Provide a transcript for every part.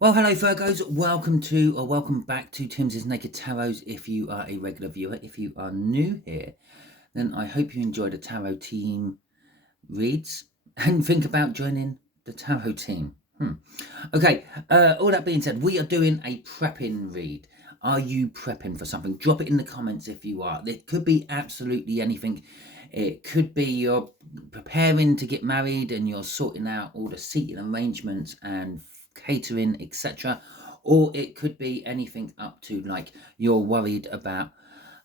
Well, hello Virgos, welcome back to Timsy Naked Tarot if you are a regular viewer. If you are new here, then I hope you enjoy the tarot team reads and think about joining the tarot team. Okay, all that being said, we are doing a prepping read. Are you prepping for something? Drop it in the comments if you are. It could be absolutely anything. It could be you're preparing to get married and you're sorting out all the seating arrangements and catering, etc. Or it could be anything up to like you're worried about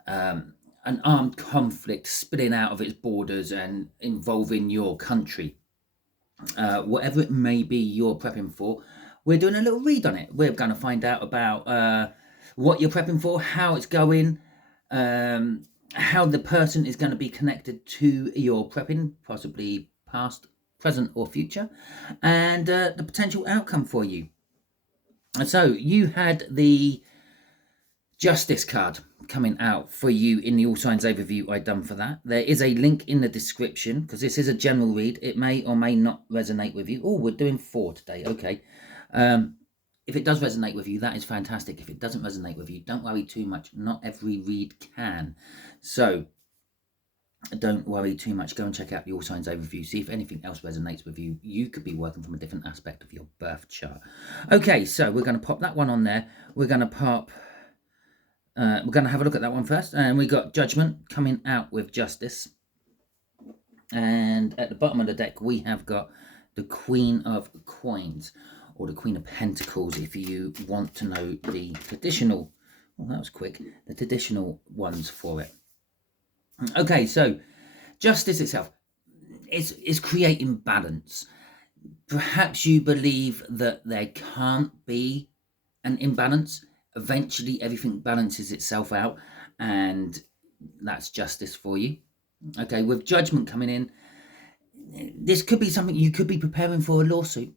an armed conflict spilling out of its borders and involving your country. Whatever it may be you're prepping for, we're doing a little read on it. We're going to find out about what you're prepping for, how it's going, how the person is going to be connected to your prepping, possibly past, present, or future, and the potential outcome for you. And so you had the Justice card coming out for you in the All Signs overview I done for that. There is a link in the description because this is a general read. It may or may not resonate with you. Oh, we're doing 4 today. Okay. If it does resonate with you, that is fantastic. If it doesn't resonate with you, don't worry too much. Not every read can. So don't worry too much. Go and check out the All Signs overview. See if anything else resonates with you. You could be working from a different aspect of your birth chart. Okay, so we're going to pop that one on there. We're going to have a look at that one first. And we got Judgment coming out with Justice. And at the bottom of the deck, we have got the Queen of Coins, or the Queen of Pentacles, if you want to know the traditional, well, that was quick, the traditional ones for it. Okay, so Justice itself is creating balance. Perhaps you believe that there can't be an imbalance. Eventually everything balances itself out, and that's justice for you. Okay, with Judgment coming in, this could be something you could be preparing for a lawsuit.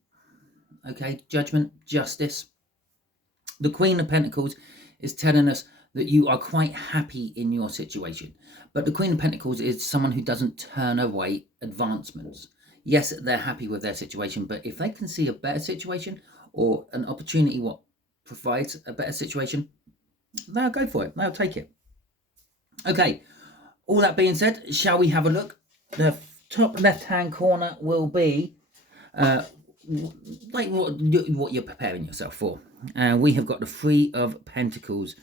Okay, Judgment, justice. The Queen of Pentacles is telling us that you are quite happy in your situation, but the Queen of Pentacles is someone who doesn't turn away advancements. Yes, they're happy with their situation, but if they can see a better situation or an opportunity what provides a better situation, they'll go for it. They'll take it. Okay, all that being said, shall we have a look? The top left-hand corner will be like what you're preparing yourself for. We have got the Three of Pentacles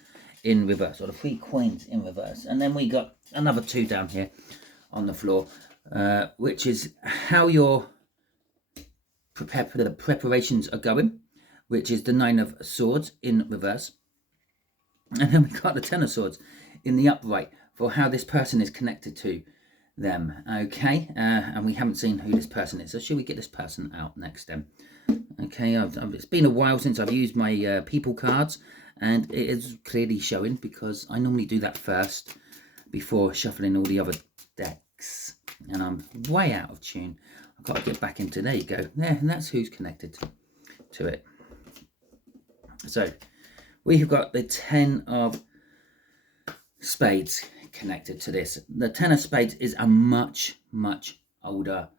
in reverse, or the 3 coins in reverse, and then we got another 2 down here on the floor, which is how your preparations are going, which is the 9 of Swords in reverse, and then we got the 10 of Swords in the upright for how this person is connected to them. Okay, and we haven't seen who this person is, so should we get this person out next then? Okay, it's been a while since I've used my people cards, and it is clearly showing because I normally do that first before shuffling all the other decks, and I'm way out of tune. I've got to get back into, there you go, there, and that's who's connected to it. So we have got the 10 of Spades connected to this. The 10 of Spades is a much older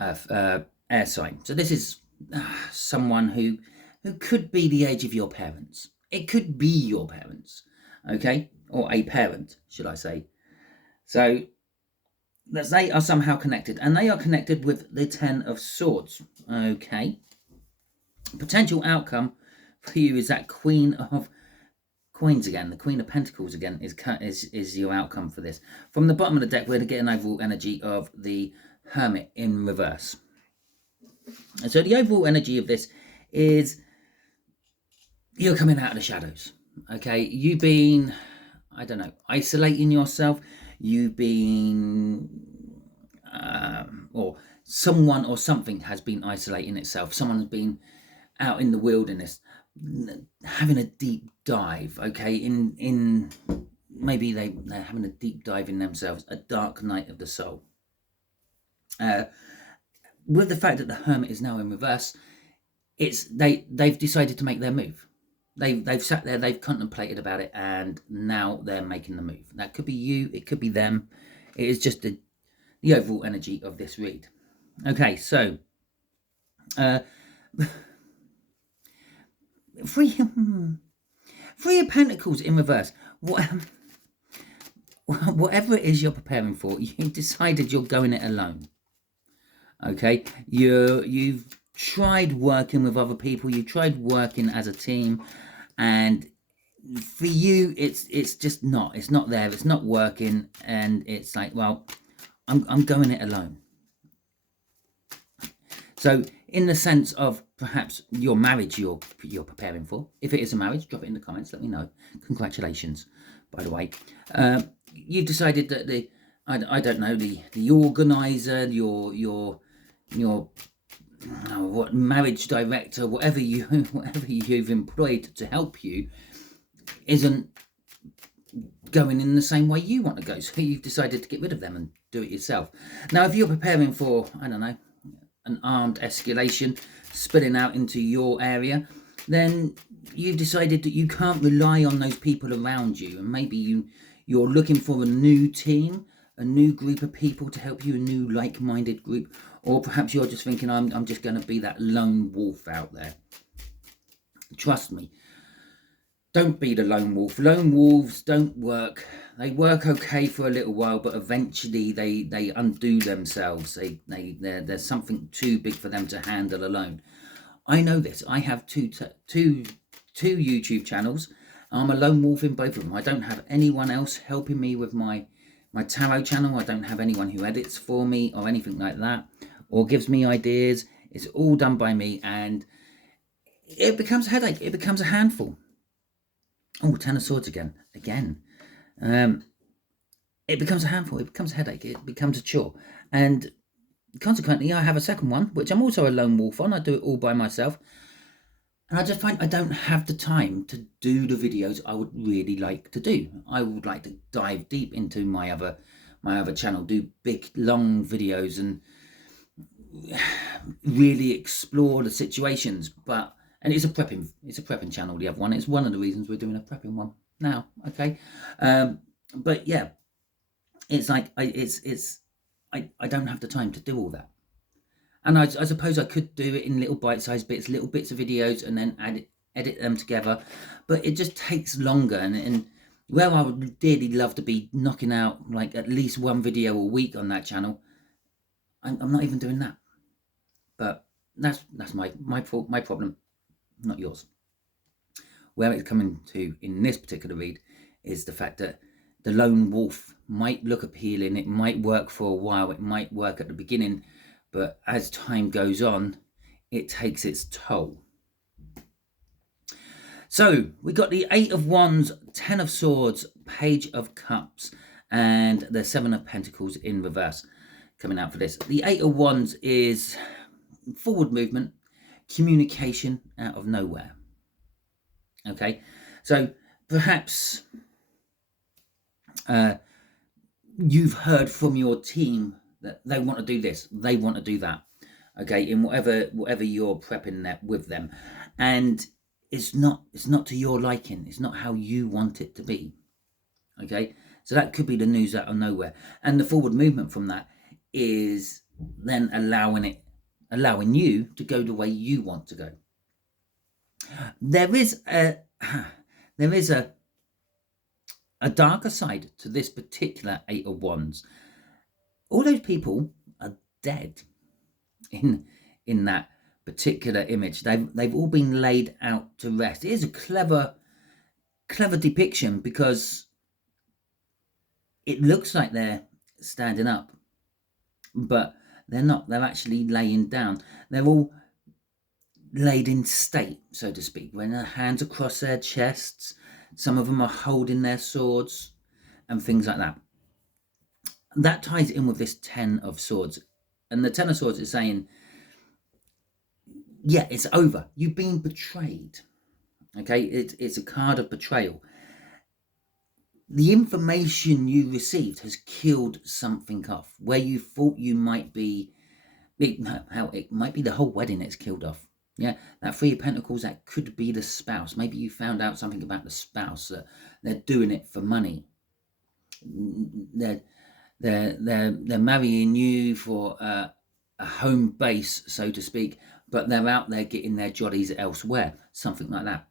air sign. So this is someone who could be the age of your parents. It could be your parents, okay? Or a parent, should I say. So they are somehow connected, and they are connected with the 10 of Swords, okay? Potential outcome for you is that Queen of Coins again, the Queen of Pentacles again is your outcome for this. From the bottom of the deck, we're going to get an overall energy of the Hermit in reverse. And so the overall energy of this is you're coming out of the shadows. Okay, you've been, I don't know, isolating yourself. You've been, or someone or something has been isolating itself. Someone has been out in the wilderness, having a deep dive. Okay, in maybe they're having a deep dive in themselves, a dark night of the soul. With the fact that the Hermit is now in reverse, they've decided to make their move. They've sat there, they've contemplated about it, and now they're making the move. That could be you, it could be them. It is just the overall energy of this read. Okay, so Three of Pentacles in reverse. Whatever it is you're preparing for, you've decided you're going it alone. Okay, you've tried working with other people, you've tried working as a team, and for you it's just not, it's not there, it's not working, and it's like, well, I'm going it alone. So in the sense of perhaps your marriage you're preparing for, if it is a marriage, drop it in the comments, let me know. Congratulations, by the way. You've decided that the I don't know, the organizer, your what marriage director, whatever you've employed to help you, isn't going in the same way you want to go. So you've decided to get rid of them and do it yourself. Now, if you're preparing for, I don't know, an armed escalation spilling out into your area, then you've decided that you can't rely on those people around you, and maybe you're looking for a new team, a new group of people to help you, a new like-minded group, or perhaps you're just thinking, I'm just going to be that lone wolf out there. Trust me, don't be the lone wolf. Lone wolves don't work. They work okay for a little while, but eventually they undo themselves. There's something too big for them to handle alone. I know this. I have two YouTube channels. I'm a lone wolf in both of them. I don't have anyone else helping me with my tarot channel. I don't have anyone who edits for me or anything like that, or gives me ideas. It's all done by me, and it becomes a headache. It becomes a handful. Oh, Ten of Swords again. It becomes a handful. It becomes a headache. It becomes a chore. And consequently, I have a second one, which I'm also a lone wolf on. I do it all by myself. And I just find I don't have the time to do the videos I would really like to do. I would like to dive deep into my other channel, do big, long videos and really explore the situations. And it's a prepping channel, the other one. It's one of the reasons we're doing a prepping one now, okay? But yeah, it's like, I don't have the time to do all that. And I suppose I could do it in little bite-sized bits, little bits of videos, and then edit them together. But it just takes longer. And where I would dearly love to be knocking out like at least one video a week on that channel, I'm not even doing that. But that's my problem, not yours. Where it's coming to in this particular read is the fact that the lone wolf might look appealing. It might work for a while. It might work at the beginning. But as time goes on, it takes its toll. So we got the Eight of Wands, Ten of Swords, Page of Cups, and the Seven of Pentacles in reverse coming out for this. The Eight of Wands is forward movement, communication out of nowhere. Okay, so perhaps you've heard from your team that they want to do this, they want to do that, okay, in whatever you're prepping that with them, and it's not to your liking. It's not how you want it to be, okay? So that could be the news out of nowhere, and the forward movement from that is then allowing you to go the way you want to go. There is a darker side to this particular Eight of Wands. All those people are dead in that particular image. They've all been laid out to rest. It is a clever depiction because it looks like they're standing up, but they're not. They're actually laying down. They're all laid in state, so to speak, when their hands across their chests. Some of them are holding their swords and things like that. That ties in with this Ten of Swords. And the Ten of Swords is saying, yeah, it's over. You've been betrayed. Okay, it's a card of betrayal. The information you received has killed something off. Where you thought you might be, it might be the whole wedding it's killed off. Yeah, that Three of Pentacles, that could be the spouse. Maybe you found out something about the spouse, that they're doing it for money. They're marrying you for a home base, so to speak, but they're out there getting their jollies elsewhere, something like that.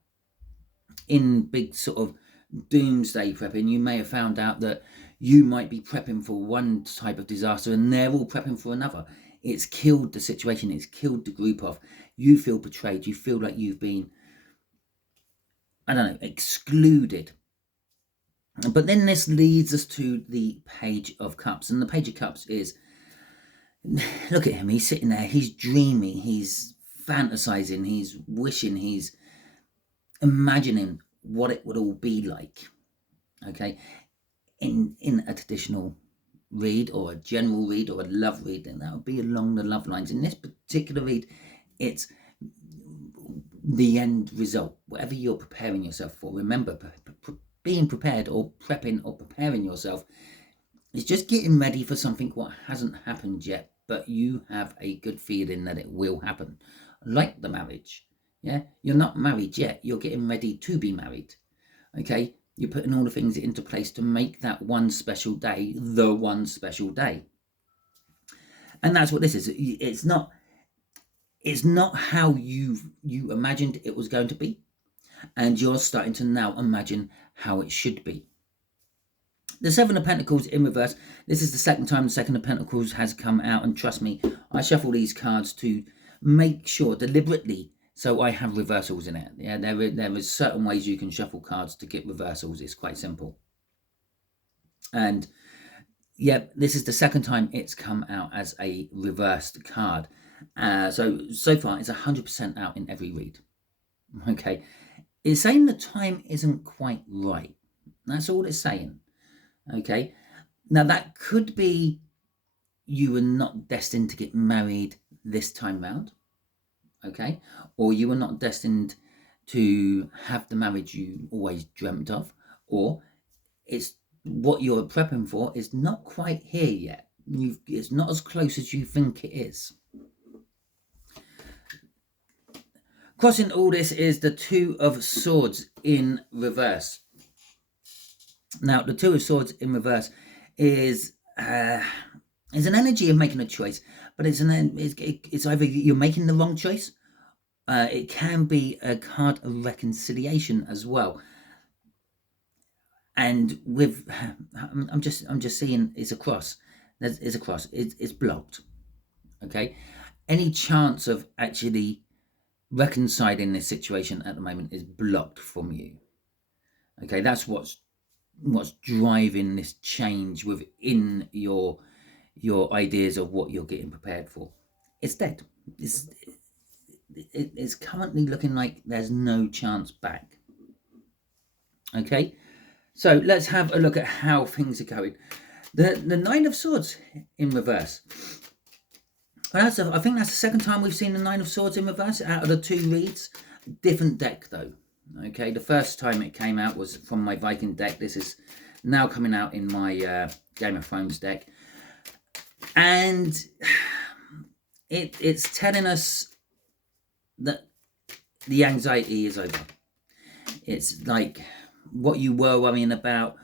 in big sort of doomsday prepping, you may have found out that you might be prepping for one type of disaster and they're all prepping for another. It's killed the situation. It's killed the group off. You feel betrayed. You feel like you've been, I don't know, excluded. But then this leads us to the Page of Cups. And the Page of Cups is, look at him. He's sitting there. He's dreaming. He's fantasizing. He's wishing. He's imagining what it would all be like. Okay. In a traditional read or a general read or a love read, and that would be along the love lines. In this particular read, it's the end result. Whatever you're preparing yourself for, remember, being prepared or prepping or preparing yourself is just getting ready for something what hasn't happened yet, but you have a good feeling that it will happen. Like the marriage. Yeah, you're not married yet. You're getting ready to be married. Okay, you're putting all the things into place to make that one special day the one special day. And that's what this is. It's not how you imagined it was going to be, and you're starting to now imagine how it should be. The Seven of Pentacles in reverse. This is the second time the Second of Pentacles has come out, and trust me, I shuffle these cards to make sure deliberately so I have reversals in it. Yeah, there is certain ways you can shuffle cards to get reversals. It's quite simple. And yeah, this is the second time it's come out as a reversed card. So far it's 100% out in every read. Okay, it's saying the time isn't quite right. That's all it's saying. Okay, now that could be you were not destined to get married this time round. Okay, or you were not destined to have the marriage you always dreamt of, or it's what you're prepping for is not quite here yet. It's not as close as you think it is. Crossing all this is the Two of Swords in reverse. Now, the Two of Swords in reverse is an energy of making a choice, but it's either you're making the wrong choice. It can be a card of reconciliation as well. And with, I'm just seeing it's a cross. It's a cross. It's blocked. Okay, any chance of actually reconciling this situation at the moment is blocked from you. Okay, that's what's driving this change within your ideas of what you're getting prepared for. It's dead. It's currently looking like there's no chance back. Okay, so let's have a look at how things are going. The Nine of Swords in reverse. Well, I think that's the second time we've seen the Nine of Swords in reverse out of the two reads. Different deck though. Okay, the first time it came out was from my Viking deck. This is now coming out in my Game of Thrones deck. And it's telling us that the anxiety is over. It's like what you were worrying about,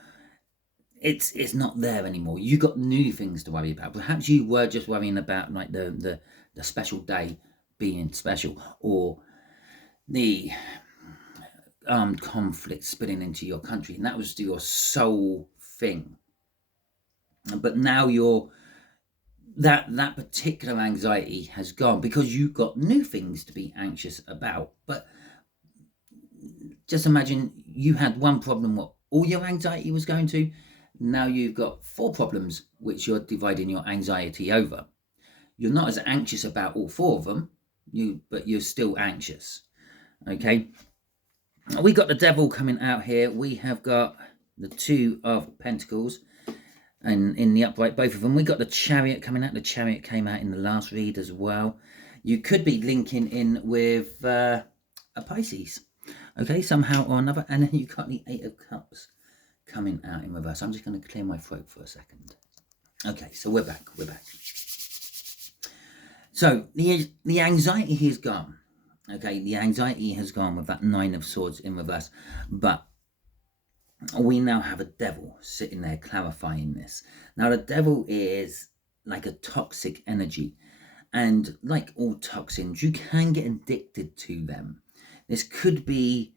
it's not there anymore. You got new things to worry about. Perhaps you were just worrying about like the special day being special, or the armed conflict spilling into your country, and that was your sole thing. But now that particular anxiety has gone because you got new things to be anxious about. But just imagine you had one problem what all your anxiety was going to. Now you've got 4 problems which you're dividing your anxiety over. You're not as anxious about all 4 of them, but you're still anxious. Okay, we got the Devil coming out here. We have got the Two of Pentacles, and in the upright, both of them. We got the Chariot coming out. The Chariot came out in the last read as well. You could be linking in with a Pisces, okay, somehow or another. And then you got the Eight of Cups coming out in reverse. I'm just going to clear my throat for a second. Okay, so we're back. So the anxiety has gone. Okay, the anxiety has gone with that Nine of Swords in reverse. But we now have a Devil sitting there clarifying this. Now the Devil is like a toxic energy. And like all toxins, you can get addicted to them. This could be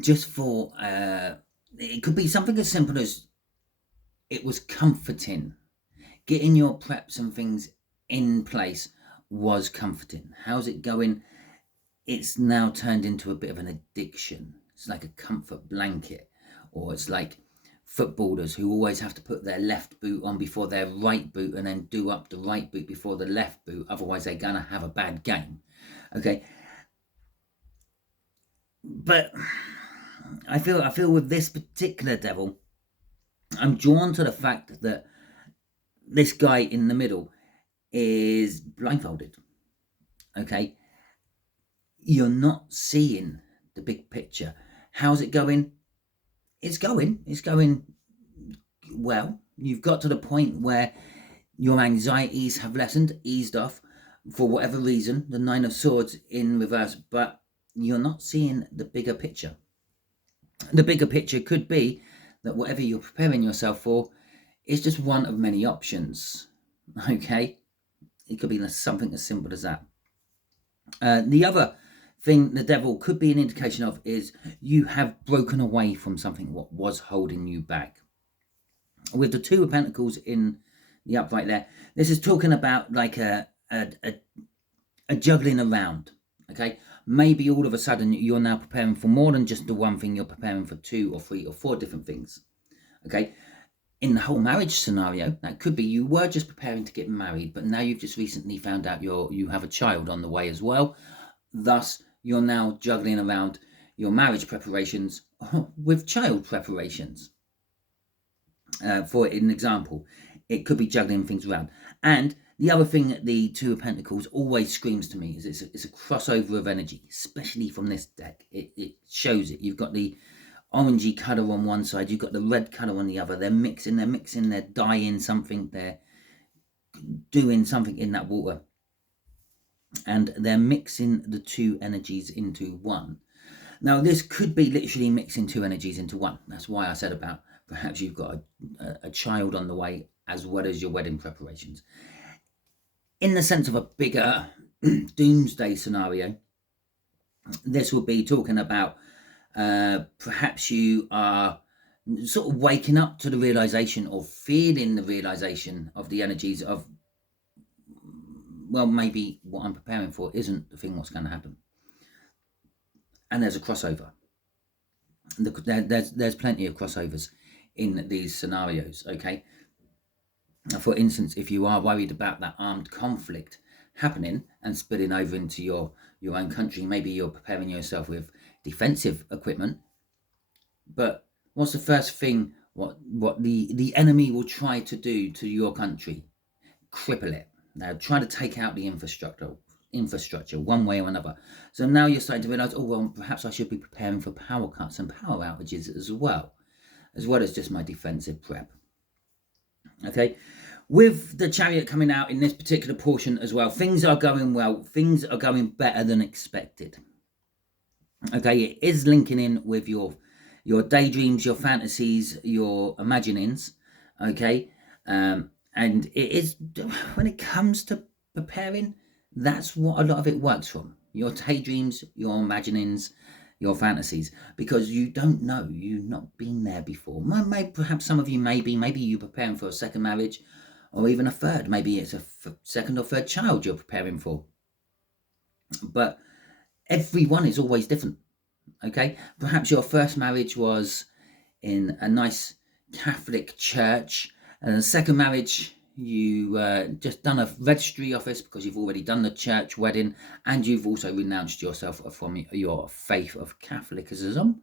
just for, it could be something as simple as it was comforting. Getting your preps and things in place was comforting. How's it going? It's now turned into a bit of an addiction. It's like a comfort blanket, or it's like footballers who always have to put their left boot on before their right boot and then do up the right boot before the left boot, otherwise they're gonna have a bad game. Okay, but I feel with this particular devil, I'm drawn to the fact that this guy in the middle is blindfolded. Okay, you're not seeing the big picture. How's it going? It's going well. You've got to the point where your anxieties have lessened, eased off for whatever reason, the Nine of Swords in reverse, but you're not seeing the bigger picture. The bigger picture could be that whatever you're preparing yourself for is just one of many options. Okay, it could be something as simple as that. The other thing the devil could be an indication of is you have broken away from something what was holding you back. With the Two of Pentacles in the upright there, this is talking about like a juggling around. Okay, maybe all of a sudden you're now preparing for more than just the one thing. You're preparing for 2 or 3 or 4 different things. Okay, in the whole marriage scenario, that could be you were just preparing to get married, but now you've just recently found out you have a child on the way as well. Thus, you're now juggling around your marriage preparations with child preparations. For an example, it could be juggling things around. And the other thing that the Two of Pentacles always screams to me is it's a crossover of energy, especially from this deck. It shows it. You've got the orangey colour on one side, you've got the red colour on the other. They're mixing, they're dyeing something, they're doing something in that water. And they're mixing the two energies into one. Now, this could be literally mixing two energies into one. That's why I said about perhaps you've got a child on the way as well as your wedding preparations. In the sense of a bigger doomsday scenario, this will be talking about perhaps you are sort of waking up to the realization or feeling the realization of the energies of, well, maybe what I'm preparing for isn't the thing what's going to happen. And there's a crossover. There's plenty of crossovers in these scenarios, okay? For instance, if you are worried about that armed conflict happening and spilling over into your own country, maybe you're preparing yourself with defensive equipment. But what's the first thing what the enemy will try to do to your country? Cripple it. They'll try to take out the infrastructure one way or another. So now you're starting to realize, oh, well, perhaps I should be preparing for power cuts and power outages as well as just my defensive prep. Okay, with the Chariot coming out in this particular portion as well, things are going well. Things are going better than expected. Okay, it is linking in with your daydreams, your fantasies, your imaginings. Okay, and it is, when it comes to preparing, that's what a lot of it works from. Your daydreams, your imaginings, your fantasies, because you don't know, you've not been there before. Maybe perhaps some of you maybe you're preparing for a second marriage, or even a third. Maybe it's a second or third child you're preparing for. But everyone is always different. Okay, perhaps your first marriage was in a nice Catholic church, and the second marriage you just done a registry office because you've already done the church wedding, and you've also renounced yourself from your faith of Catholicism.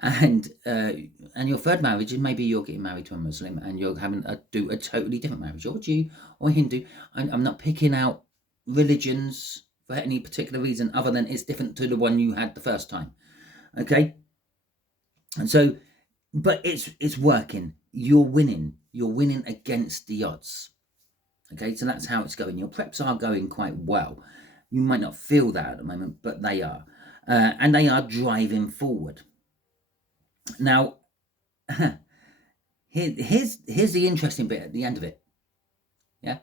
And your third marriage is maybe you're getting married to a Muslim and you're having to do a totally different marriage, or Jew or Hindu. I'm not picking out religions for any particular reason other than it's different to the one you had the first time. Okay, and so, but it's working. You're winning against the odds. Okay, so that's how it's going. Your preps are going quite well. You might not feel that at the moment, but they are, and they are driving forward. Now, here's the interesting bit at the end of it. Yeah,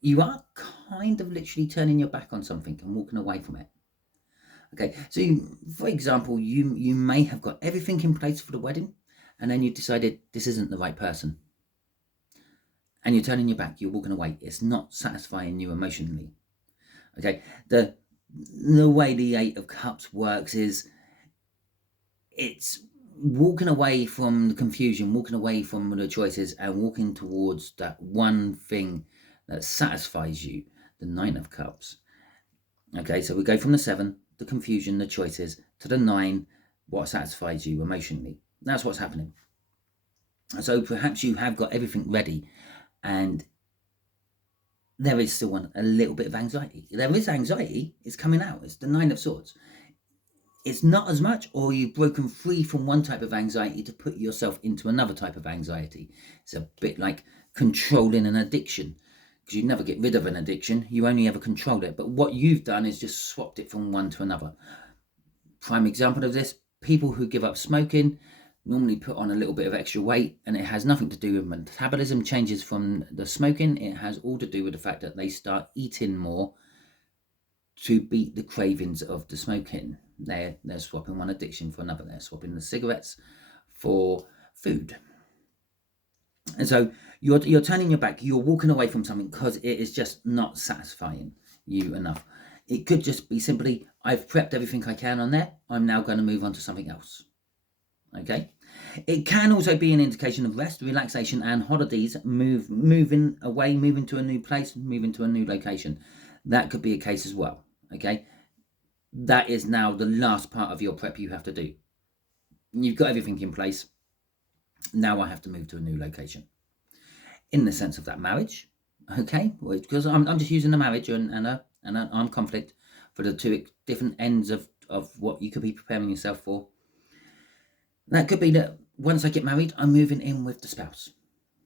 you are kind of literally turning your back on something and walking away from it. Okay, so for example, you may have got everything in place for the wedding, and then you decided this isn't the right person, and you're turning your back, you're walking away. It's not satisfying you emotionally. Okay, the way the Eight of Cups works is it's walking away from the confusion, walking away from the choices, and walking towards that one thing that satisfies you, the Nine of Cups. Okay, so we go from the 7, the confusion, the choices, to the 9, what satisfies you emotionally. That's what's happening. So perhaps you have got everything ready, and there is still a little bit of anxiety. There is anxiety, it's coming out. It's the 9 of Swords. It's not as much, or you've broken free from one type of anxiety to put yourself into another type of anxiety. It's a bit like controlling an addiction, because you never get rid of an addiction, you only ever control it. But what you've done is just swapped it from one to another. Prime example of this, people who give up smoking normally put on a little bit of extra weight, and it has nothing to do with metabolism changes from the smoking. It has all to do with the fact that they start eating more to beat the cravings of the smoking. They're swapping one addiction for another. They're swapping the cigarettes for food. And so you're turning your back, you're walking away from something because it is just not satisfying you enough. It could just be simply, I've prepped everything I can on there, I'm now going to move on to something else. Okay, it can also be an indication of rest, relaxation, and holidays. Moving away, moving to a new place, moving to a new location. That could be a case as well. Okay, that is now the last part of your prep you have to do. You've got everything in place. Now I have to move to a new location. In the sense of that marriage, okay, because I'm just using the marriage and an armed conflict for the two different ends of what you could be preparing yourself for. That could be that once I get married, I'm moving in with the spouse,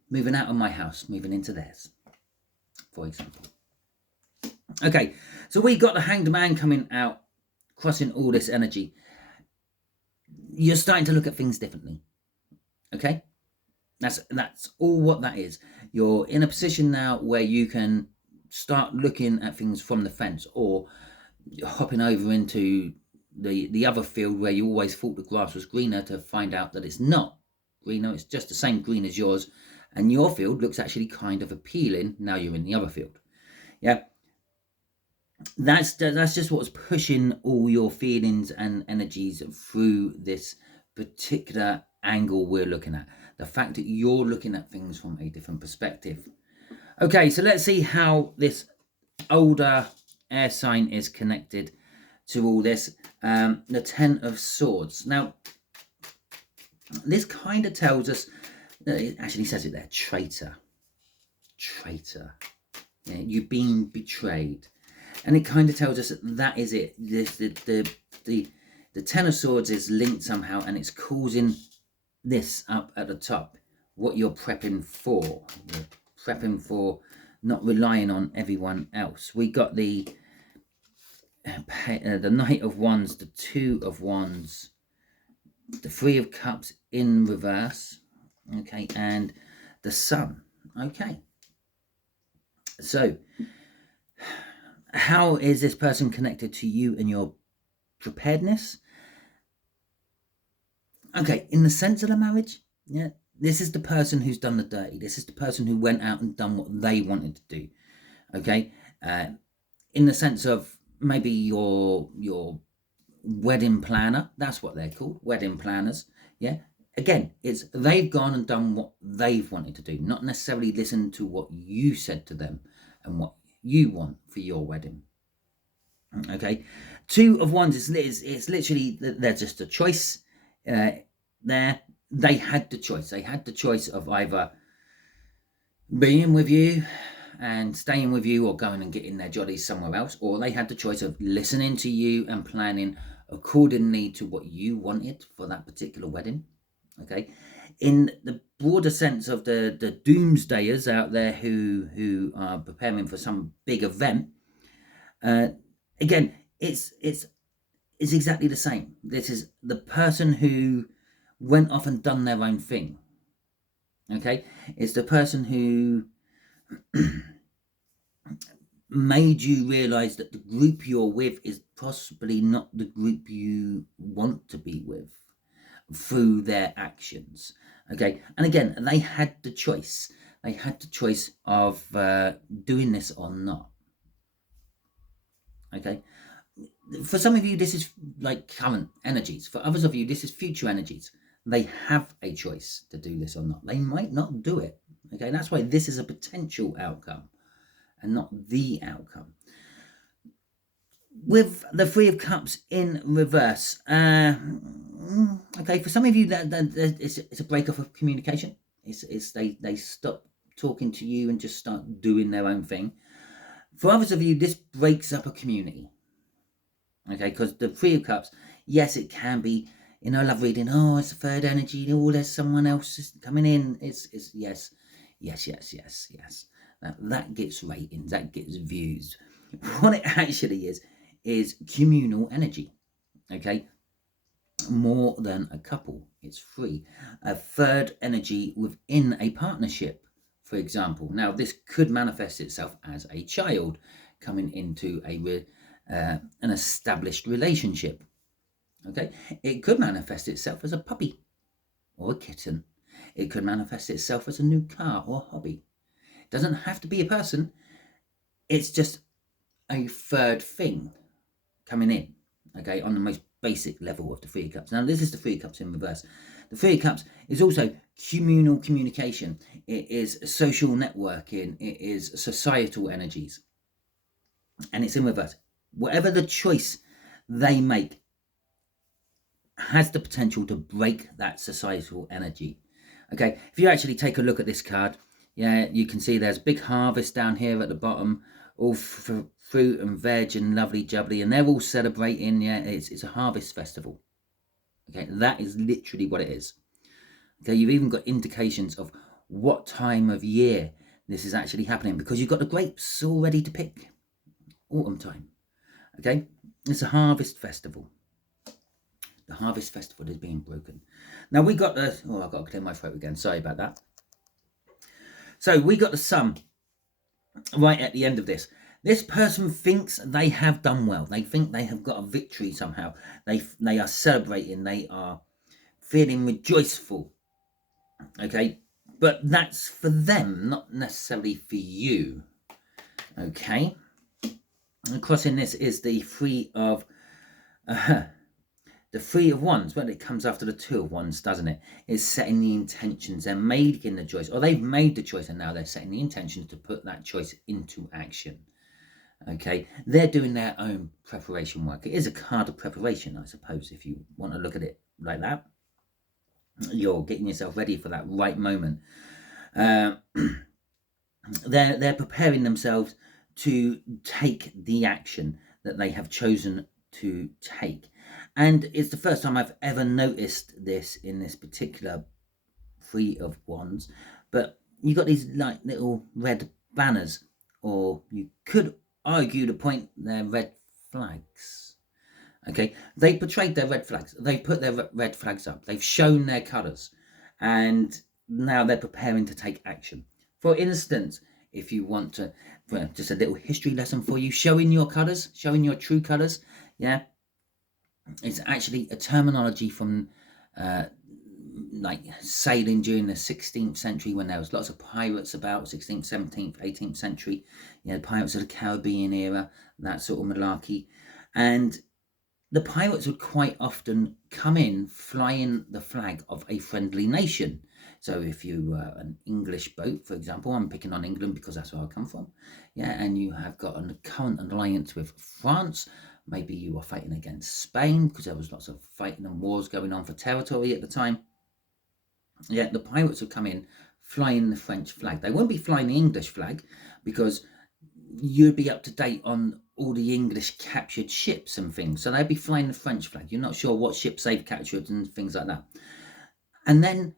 moving out of my house, moving into theirs, for example. Okay, so we got the Hanged Man coming out, crossing all this energy. You're starting to look at things differently. Okay, that's all what that is. You're in a position now where you can start looking at things from the fence, or hopping over into the other field where you always thought the grass was greener, to find out that it's not greener. It's just the same green as yours, and your field looks actually kind of appealing. Now you're in the other field. Yeah, that's just what's pushing all your feelings and energies through this particular angle we're looking at. The fact that you're looking at things from a different perspective. Okay, so let's see how this older air sign is connected to all this. The 10 of Swords. Now, this kind of tells us, it actually says it there, traitor. Traitor. Yeah, you've been betrayed. And it kind of tells us that is it. The 10 of Swords is linked somehow, and it's causing this up at the top. What you're prepping for. You're prepping for not relying on everyone else. We got the Knight of Wands, the 2 of Wands, the 3 of Cups in reverse, okay, and the Sun. Okay, so how is this person connected to you and your preparedness? Okay, in the sense of the marriage, yeah, this is the person who's done the dirty. This is the person who went out and done what they wanted to do. Okay, in the sense of maybe your wedding planner, that's what they're called, wedding planners. Yeah, again, it's they've gone and done what they've wanted to do, not necessarily listen to what you said to them and what you want for your wedding. Okay, 2 of Wands is literally, they're just a choice. There, they had the choice. They had the choice of either being with you and staying with you, or going and getting their jollies somewhere else, or they had the choice of listening to you and planning accordingly to what you wanted for that particular wedding. Okay, in the broader sense of the doomsdayers out there who are preparing for some big event, again, it's exactly the same. This is the person who went off and done their own thing. Okay, it's the person who made you realize that the group you're with is possibly not the group you want to be with through their actions. Okay, and again, they had the choice. They had the choice of doing this or not. Okay, for some of you, this is like current energies. For others of you, this is future energies. They have a choice to do this or not. They might not do it. Okay, that's why this is a potential outcome and not the outcome. With the Three of Cups in reverse, okay, for some of you, that it's a break off of communication. It's they stop talking to you and just start doing their own thing. For others of you, this breaks up a community. Okay, because the Three of Cups, yes, it can be, love reading. Oh, it's a third energy. Oh, there's someone else coming in. It's yes. That gets ratings. That gets views. What it actually is communal energy. Okay, more than a couple. It's free. A third energy within a partnership, for example. Now, this could manifest itself as a child coming into an established relationship. Okay, it could manifest itself as a puppy or a kitten. It could manifest itself as a new car or hobby. It doesn't have to be a person. It's just a third thing coming in, okay, on the most basic level of the Three of Cups. Now, this is the Three of Cups in reverse. The Three of Cups is also communal communication. It is social networking. It is societal energies. And it's in reverse. Whatever the choice they make has the potential to break that societal energy. Okay, if you actually take a look at this card, yeah, you can see there's a big harvest down here at the bottom, all fruit and veg and lovely jubbly, and they're all celebrating. Yeah, it's a harvest festival. Okay, that is literally what it is. Okay, you've even got indications of what time of year this is actually happening, because you've got the grapes all ready to pick. Autumn time. Okay, it's a harvest festival. The harvest festival is being broken. Now we got the, I've got to clear my throat again. Sorry about that. So we got the sun right at the end of this. This person thinks they have done well. They think they have got a victory somehow. They are celebrating. They are feeling rejoiceful. Okay, but that's for them, not necessarily for you. Okay, and crossing this is the Three of the Three of Wands. Well, it comes after the Two of Wands, doesn't it? It's setting the intentions. They're making the choice, or they've made the choice, and now they're setting the intentions to put that choice into action. Okay, they're doing their own preparation work. It is a card of preparation, I suppose, if you want to look at it like that. You're getting yourself ready for that right moment. They're preparing themselves to take the action that they have chosen to take. And it's the first time I've ever noticed this in this particular Three of Wands. But you got these like little red banners, or you could argue the point they're red flags. Okay, they portrayed their red flags. They put their red flags up. They've shown their colours, and now they're preparing to take action. For instance, if you want to, just a little history lesson for you, showing your colours, showing your true colours. Yeah, it's actually a terminology from like sailing during the 16th century, when there was lots of pirates about, 16th, 17th, 18th century. You know, Pirates of the Caribbean era, that sort of malarkey. And the pirates would quite often come in flying the flag of a friendly nation. So if you were an English boat, for example, I'm picking on England because that's where I come from, yeah, and you have got a current alliance with France, maybe you are fighting against Spain, because there was lots of fighting and wars going on for territory at the time. Yeah, the pirates would come in flying the French flag. They won't be flying the English flag, because you'd be up to date on all the English captured ships and things. So they'd be flying the French flag. You're not sure what ships they've captured and things like that. And then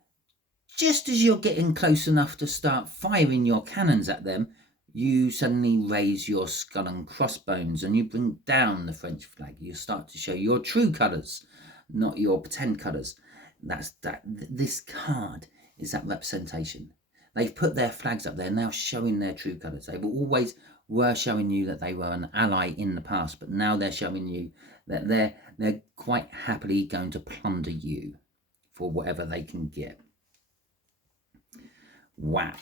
just as you're getting close enough to start firing your cannons at them, you suddenly raise your skull and crossbones and you bring down the French flag. You start to show your true colours, not your pretend colours. That's that. This card is that representation. They've put their flags up there now, showing their true colours. They will always were showing you that they were an ally in the past, but now they're showing you that they're quite happily going to plunder you for whatever they can get. Wow.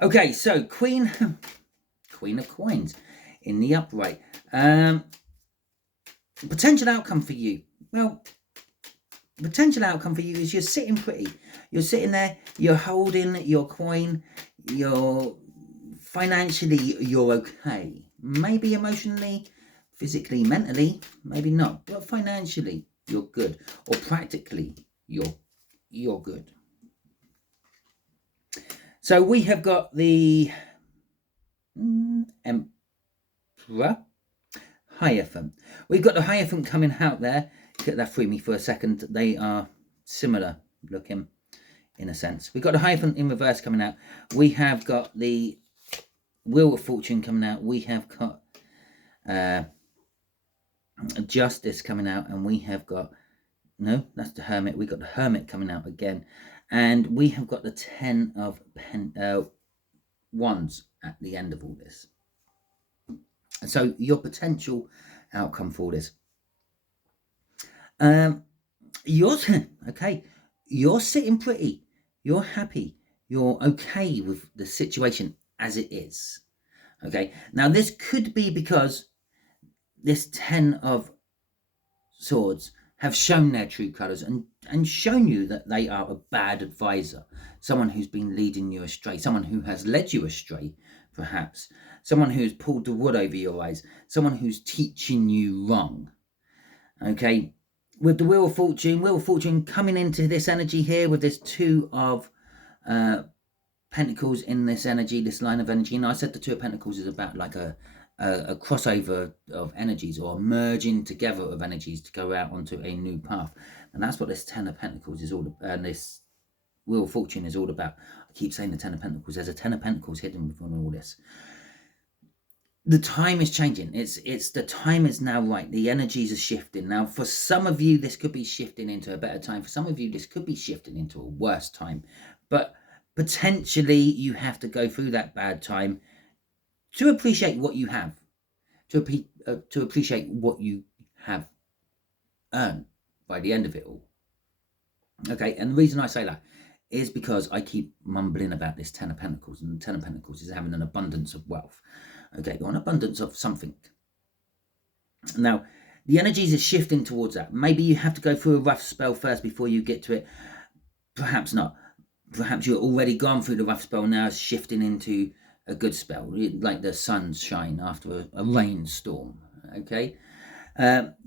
Okay, so Queen of Coins in the upright. Potential outcome for you. Well, potential outcome for you is you're sitting pretty. You're sitting there, you're holding your coin, you're financially, you're okay. Maybe emotionally, physically, mentally, maybe not. But financially, you're good. Or practically, you're good. So we have got the Emperor Hierophant. We've got the Hierophant coming out there. Get that through me for a second. They are similar looking in a sense. We've got the Hierophant in reverse coming out. We have got the Wheel of Fortune coming out. We have got Justice coming out, and we have got, no, that's the Hermit. We've got the Hermit coming out again, and we have got the 10 of Wands at the end of all this. So your potential outcome for this, you're okay. You're sitting pretty. You're happy. You're okay with the situation as it is. Okay. Now this could be because this 10 of Swords have shown their true colours and shown you that they are a bad advisor, someone who's been leading you astray, someone who has led you astray, perhaps, someone who's pulled the wool over your eyes, someone who's teaching you wrong. Okay, with the Wheel of Fortune coming into this energy here with this 2 of Pentacles in this energy, this line of energy. And I said the 2 of Pentacles is about like a crossover of energies, or merging together of energies to go out onto a new path. And that's what this 10 of Pentacles is all about, and this Wheel of Fortune is all about. I keep saying the 10 of Pentacles. There's a 10 of Pentacles hidden within all this. The time is changing. It's the time is now right. The energies are shifting. Now, for some of you, this could be shifting into a better time. For some of you, this could be shifting into a worse time. But potentially, you have to go through that bad time to appreciate what you have, to appreciate what you have earned by the end of it all. Okay, and the reason I say that is because I keep mumbling about this 10 of Pentacles, and the 10 of Pentacles is having an abundance of wealth. Okay, or an abundance of something. Now, the energies are shifting towards that. Maybe you have to go through a rough spell first before you get to it. Perhaps not. Perhaps you're already gone through the rough spell, now it's shifting into a good spell, like the sunshine after a rainstorm. Okay,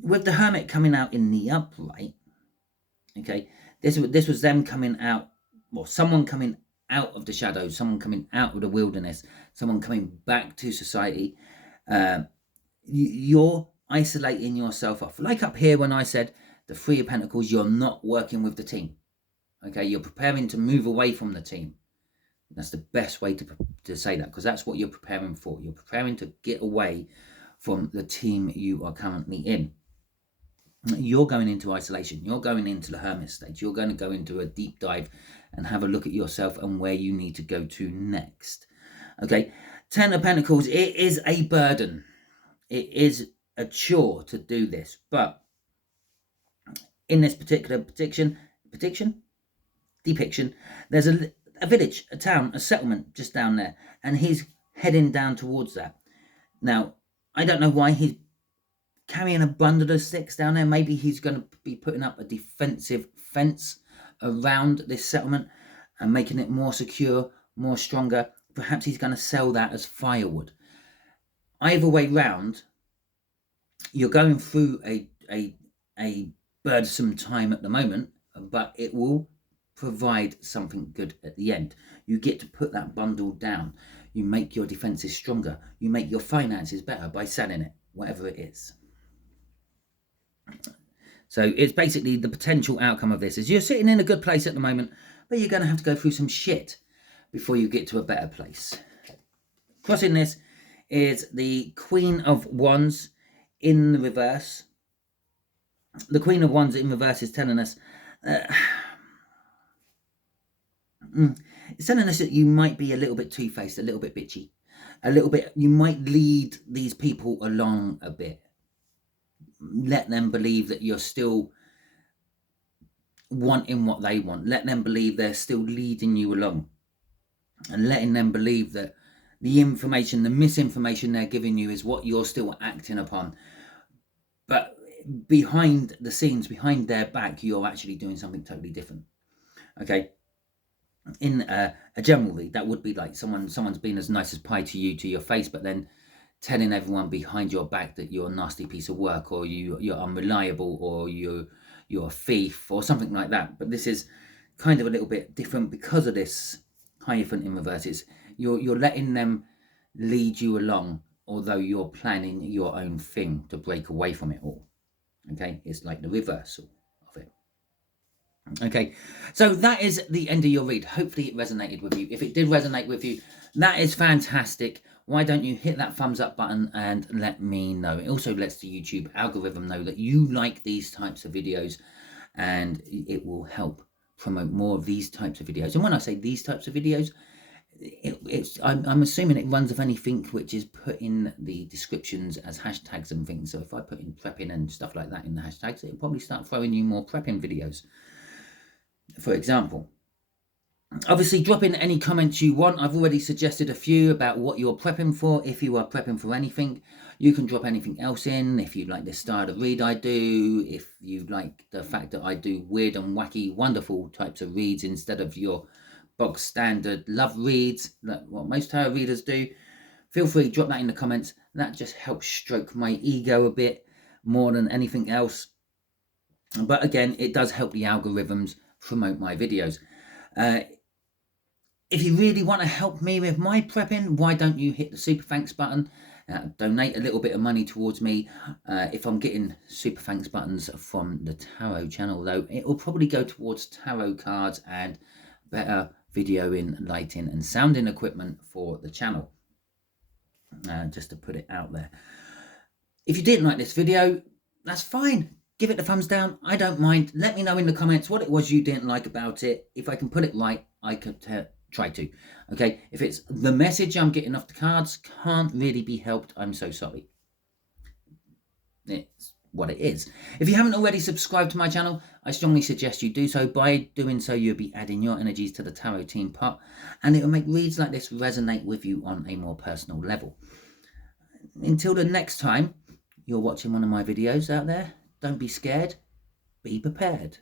with the Hermit coming out in the upright. Okay, this was them coming out, or someone coming out of the shadows, someone coming out of the wilderness, someone coming back to society. You're isolating yourself off. Like up here when I said the 3 of Pentacles, you're not working with the team. Okay, you're preparing to move away from the team. That's the best way to say that, because that's what you're preparing for. You're preparing to get away from the team you are currently in. You're going into isolation. You're going into the Hermit stage. You're going to go into a deep dive and have a look at yourself and where you need to go to next. Okay, 10 of Pentacles, it is a burden. It is a chore to do this. But in this particular depiction, there's a village, a town, a settlement just down there. And he's heading down towards that. Now, I don't know why he's carrying a bundle of sticks down there. Maybe he's going to be putting up a defensive fence around this settlement and making it more secure, more stronger. Perhaps he's going to sell that as firewood. Either way round, you're going through a burdensome time at the moment, but it will provide something good at the end. You get to put that bundle down. You make your defenses stronger. You make your finances better by selling it, whatever it is. So it's basically the potential outcome of this is you're sitting in a good place at the moment, but you're going to have to go through some shit before you get to a better place. Crossing this is the Queen of Wands in the reverse. The Queen of Wands in reverse is telling us it's telling us that you might be a little bit two-faced, a little bit bitchy. a little bit, you might lead these people along a bit. Let them believe that you're still wanting what they want. Let them believe they're still leading you along, and letting them believe that the information, the misinformation they're giving you is what you're still acting upon. But behind the scenes, behind their back, you're actually doing something totally different. Okay. In a general read, that would be like someone's been as nice as pie to you, to your face, but then telling everyone behind your back that you're a nasty piece of work, or you're unreliable, or you're a thief, or something like that. But this is kind of a little bit different because of this Hierophant in reverse. It's you're letting them lead you along, although you're planning your own thing to break away from it all. Okay, it's like the reversal of it. Okay, so that is the end of your read. Hopefully it resonated with you. If it did resonate with you, that is fantastic. Why don't you hit that thumbs up button and let me know? It also lets the YouTube algorithm know that you like these types of videos, and it will help promote more of these types of videos. And when I say these types of videos, I'm assuming it runs of anything which is put in the descriptions as hashtags and things. So if I put in prepping and stuff like that in the hashtags, it'll probably start throwing you more prepping videos, for example. Obviously, drop in any comments you want. I've already suggested a few about what you're prepping for. If you are prepping for anything, you can drop anything else in. If you like the style of read I do, if you like the fact that I do weird and wacky, wonderful types of reads instead of your bog standard love reads, like what most tarot readers do, feel free, drop that in the comments. That just helps stroke my ego a bit more than anything else. But again, it does help the algorithms promote my videos. If you really want to help me with my prepping, why don't you hit the super thanks button, donate a little bit of money towards me. If I'm getting super thanks buttons from the tarot channel, though, it will probably go towards tarot cards and better videoing, lighting and sounding equipment for the channel, just to put it out there. If you didn't like this video, that's fine. Give it the thumbs down. I don't mind. Let me know in the comments what it was you didn't like about it. If I can put it right, I could try to. Okay, if it's the message I'm getting off the cards can't really be helped, I'm so sorry. It's what it is. If you haven't already subscribed to my channel, I strongly suggest you do so. By doing so, you'll be adding your energies to the tarot team pot, and it will make reads like this resonate with you on a more personal level. Until the next time you're watching one of my videos out there, don't be scared, be prepared.